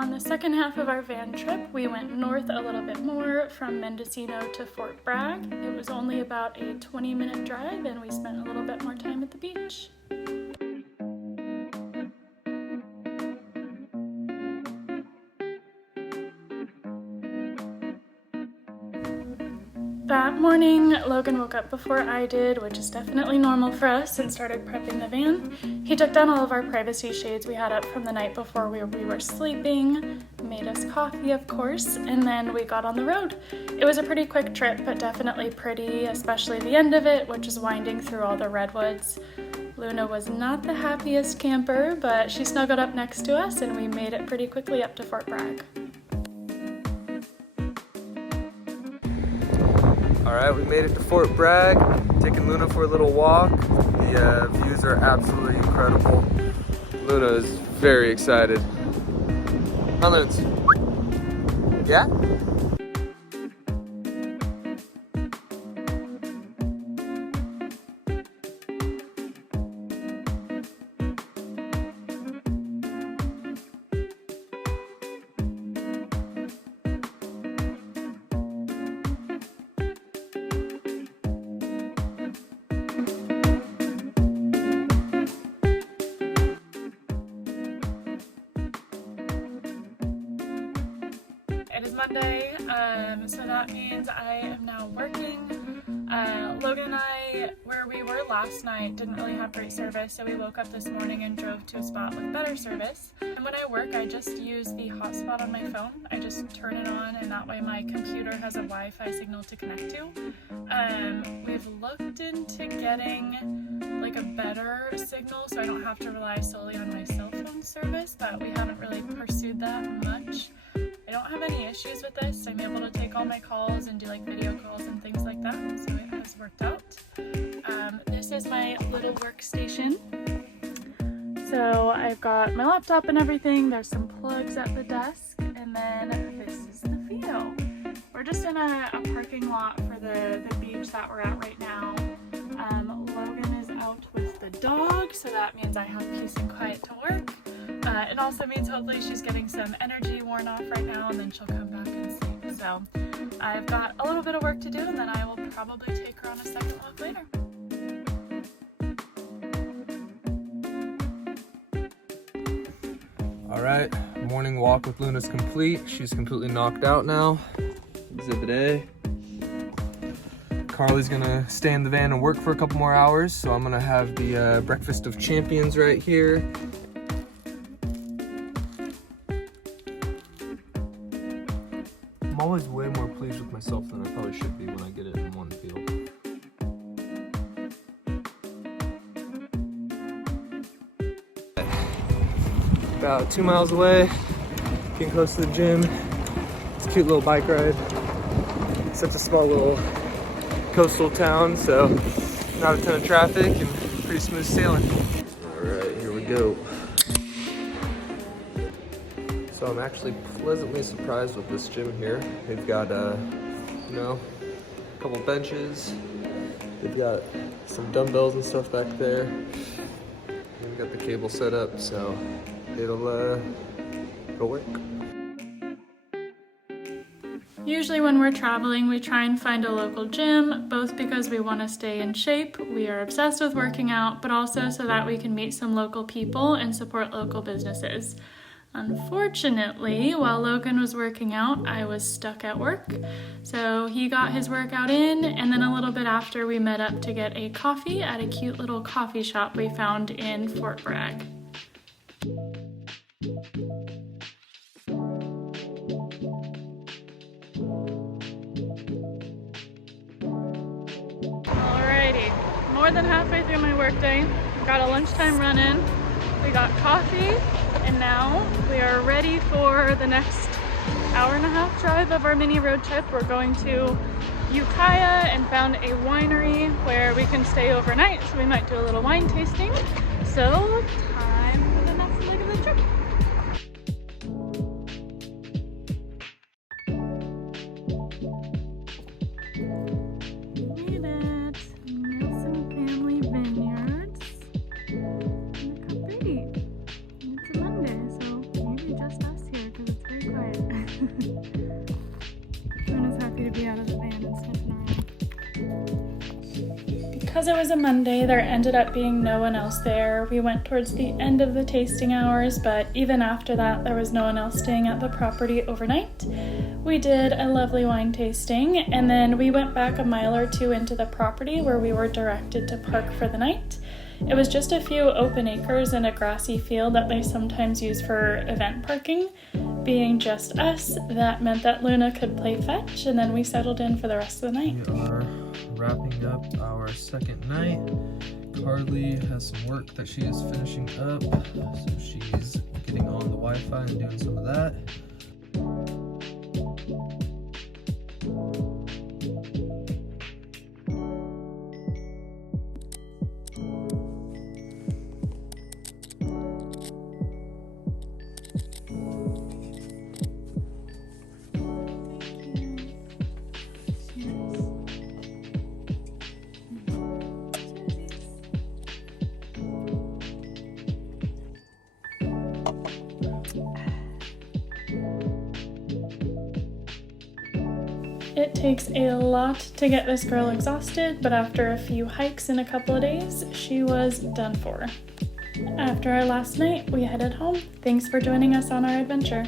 On the second half of our van trip, we went north a little bit more from Mendocino to Fort Bragg. It was only about a 20-minute drive and we spent a little bit more time at the beach. That morning, Logan woke up before I did, which is definitely normal for us, and started prepping the van. He took down all of our privacy shades we had up from the night before we were sleeping, made us coffee, of course, and then we got on the road. It was a pretty quick trip, but definitely pretty, especially the end of it, which is winding through all the redwoods. Luna was not the happiest camper, but she snuggled up next to us and we made it pretty quickly up to Fort Bragg. Alright, we made it to Fort Bragg, taking Luna for a little walk. The views are absolutely incredible. Luna is very excited. Huh, Luns? Yeah? It is Monday, so that means I am now working. Logan and I, where we were last night, didn't really have great service, so we woke up this morning and drove to a spot with better service. And when I work, I just use the hotspot on my phone. I just turn it on, and that way my computer has a Wi-Fi signal to connect to. We've looked into getting like a better signal so I don't have to rely solely on my cell phone service, but we haven't really pursued that much. I don't have any issues with this. I'm able to take all my calls and do like video calls and things like that, so it has worked out. This is my little workstation. So I've got my laptop and everything. There's some plugs at the desk, and then this is the view. We're just in a parking lot for the beach that we're at right now. Logan is out with the dog, so that means I have peace and quiet to work. It also means hopefully she's getting some energy worn off right now, and then she'll come back and sleep. So I've got a little bit of work to do, and then I will probably take her on a second walk later. Alright, morning walk with Luna's complete. She's completely knocked out now. Exhibit A. Carly's gonna stay in the van and work for a couple more hours, so I'm gonna have the breakfast of champions right here. I'm always way more pleased with myself than I probably should be when I get it in one field. About 2 miles away, getting close to the gym. It's a cute little bike ride. Such a small little coastal town, so not a ton of traffic and pretty smooth sailing. All right, here we go. So I'm actually pleasantly surprised with this gym here. They've got, you know, a couple benches. They've got some dumbbells and stuff back there. They've got the cable set up, so it'll work. Usually when we're traveling, we try and find a local gym, both because we want to stay in shape, we are obsessed with working out, but also so that we can meet some local people and support local businesses. Unfortunately, while Logan was working out, I was stuck at work. So he got his workout in, and then a little bit after we met up to get a coffee at a cute little coffee shop we found in Fort Bragg. Alrighty, more than halfway through my workday. Got a lunchtime run-in. We got coffee, and now we are ready for the next hour-and-a-half drive of our mini road trip. We're going to Ukiah and found a winery where we can stay overnight, so we might do a little wine tasting. So, time for the next leg of the trip. Made it! Nelson Family Vineyards. Look how pretty. And it's a Monday, so maybe just us here because Luna's happy to be out of the van and sniffing around. Because it was a Monday, there ended up being no one else there. We went towards the end of the tasting hours, but even after that, there was no one else staying at the property overnight. We did a lovely wine tasting, and then we went back a mile or two into the property where we were directed to park for the night. It was just a few open acres and a grassy field that they sometimes use for event parking. Being just us, that meant that Luna could play fetch, and then we settled in for the rest of the night. We are wrapping up our second night. Carly has some work that she is finishing up, so she's getting on the Wi-Fi and doing some of that. It takes a lot to get this girl exhausted, but after a few hikes in a couple of days, she was done for. After our last night, we headed home. Thanks for joining us on our adventure.